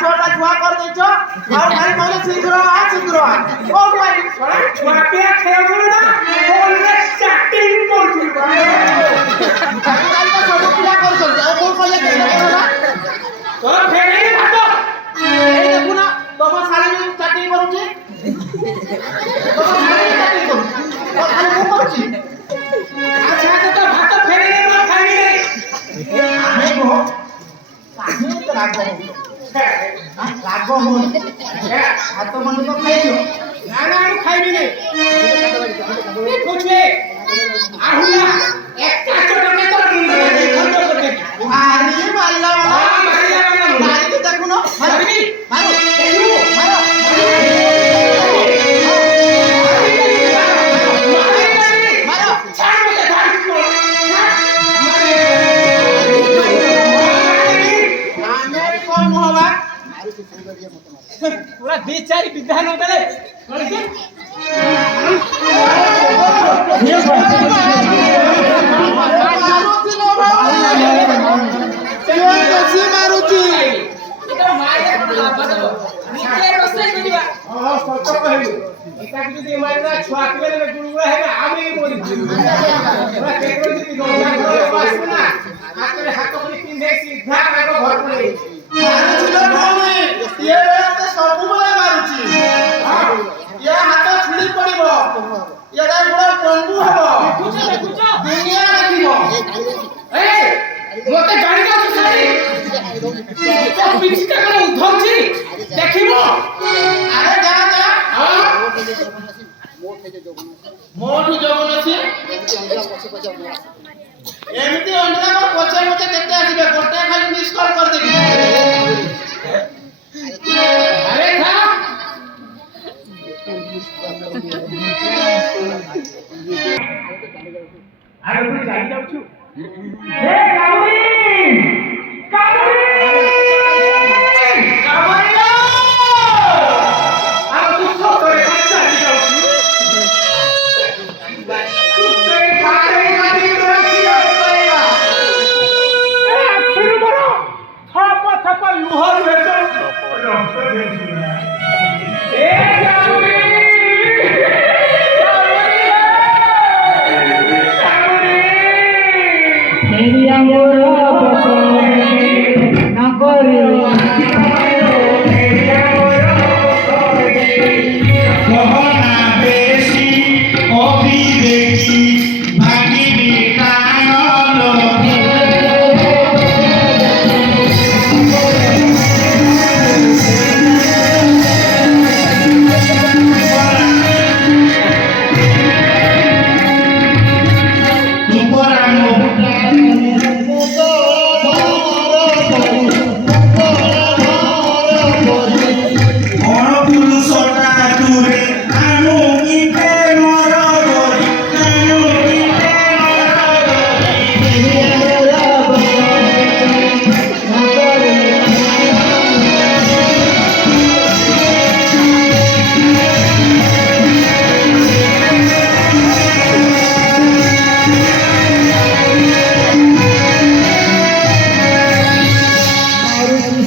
छोटा छुआ कर देछो और भाई बोले शीघ्र आ ओ भाई छुआ पे खेल ना बोलने चैटिंग करथि चाकरी तो सब पिला कर दो और कोन कहले के ना तो फेरे भात ए देखु ना तुम साले में चैटिंग करूची तुम साले में चैटिंग करू और खाली को करूची अच्छा तो भात फेरे ना खाई नहीं हमें को काहे तो लागो लागो हो हाथ मन को खाइयो ना ना खाई नहीं कुछ नहीं आहुला एक काचो टके तो खंड कर दे अरे मारला हां मारिया वाला मारी के देखु ना मारबी मारो देखू मारो मारो छाड़ मुझे धार को हमें कौन होवा पूरा 2-4 विधान होतले मारुति लो ये कैसे मारुति तो मारे को लाभ दो नीचे रोसे करिवा हां सच कहलु एका कि जदी मारना छुआ के में गुड़गुड़ा है ना आमे मोरी पूरा केकरो जदी गोला घर पास ना हाथ को पिंधे सीधा आगो घर पड़े मारुति लो भौणी ये तो सब बड़ा मारुति ये हाथ छिड़ी पड़िबो ये दा बड़ा पंगु हबो कुछ दुनिया देखिबो ए मोते गाड़ी का सारी तो पीछे का उधर छी देखिबो अरे जा जा हां मोठू जोगन अछि एमिति अंडा को पछे पछे देखते आसीबे गोटे खाली मिस कॉल कर देबी अरे था अरे तू जाई जाऊ छु ए कावरी अब तू सो करे जाई जाऊ छु तू ते खारे गाड़ी रखियो पड़ेगा ए फिर बरो थप लुहर भेटो ए कावरी मेरी अंगोरा पसंद ना करे कहना बेसी अभिव्यक्ति भागी बिकानो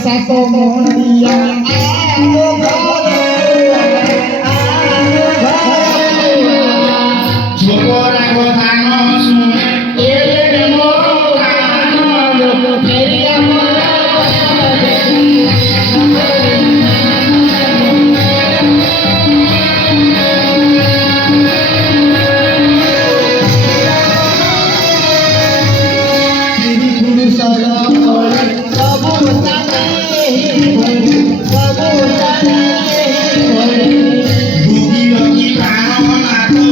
सातो मोहनिया आलो छोरा गोदानो सुने एले मोरो कानो मेरी अंगोरा गुरु सारा सब बुगी लगी कानो नातो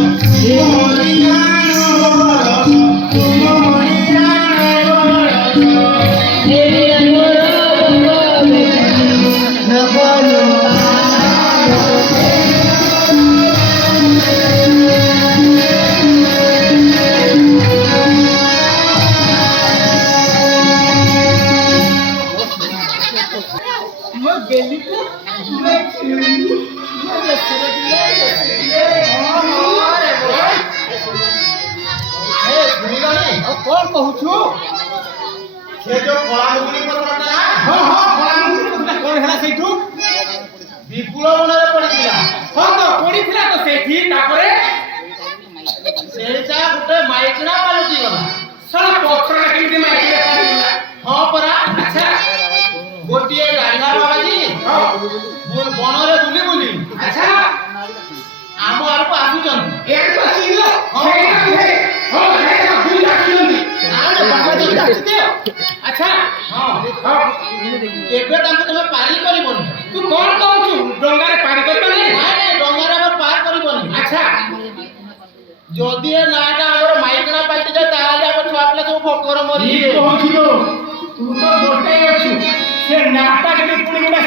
कौन कहू छु से जो फलांगुली पत्रटा हां हां फलांगुली पत्रटा କଣ ହେଲା ସେଇଠୁ? ବିପୁଳ ମନରେ ପଡିଥିଲା। ହଁ ତ ପଡିଥିଲା ତ ସେଇଠି, ତାପରେ ସେଇଟା ଗୋଟେ ମାଇକିଣା ପାଲଟି ଗଲା। ସାରା ପଥରଟା କେମିତି ମାଇକିରେ ପାଲଟିଗଲା? ହଁ ପରା। ଆଚ୍ଛା ଗୋଟିଏ ଗାଢା ବାବାଜୀ ହଁ ବନରେ ବୁଲି ବୁଲି ଆଚ୍ଛା ଆମ ଆଡକୁ ଆସୁଛନ୍ତି। ଏଇଟା ତ ଚିହ୍ନ ସେଇଟା ନୁହେଁ। ହଁ ସେଇଟା ଭୁଲ ଆସିଛନ୍ତି। ଆରେ ବାବାଜୀ ଆସିଛି। ଆଚ୍ଛା ହଁ ହଁ ଏବେ ତାଙ୍କୁ ତମେ ପାରି କରିବନି। ତୁ କଣ କହୁଛୁ? ଡଙ୍ଗାରେ ପାରି କରିବା ନାହିଁ? ନାଇଁ ନାଇଁ ଡଙ୍ଗାରେ ଆମେ ପାର କରିବନି। ଆଚ୍ଛା ଯଦି ଏ ନାଟା ଆମର ମାଇକିଣା ପାଲଟିଯାଏ ତାହେଲେ ଆମ ଛୁଆ ପିଲା ସବୁ ଫକର ଠିକ ମରିଯିବେ। କହୁଛୁ ଲୋ। ତୁ ତ ଗୋଟେ ଅଛୁ। ସେ ନାଟା ଯଦି ପୁଣି ଗୋଟେ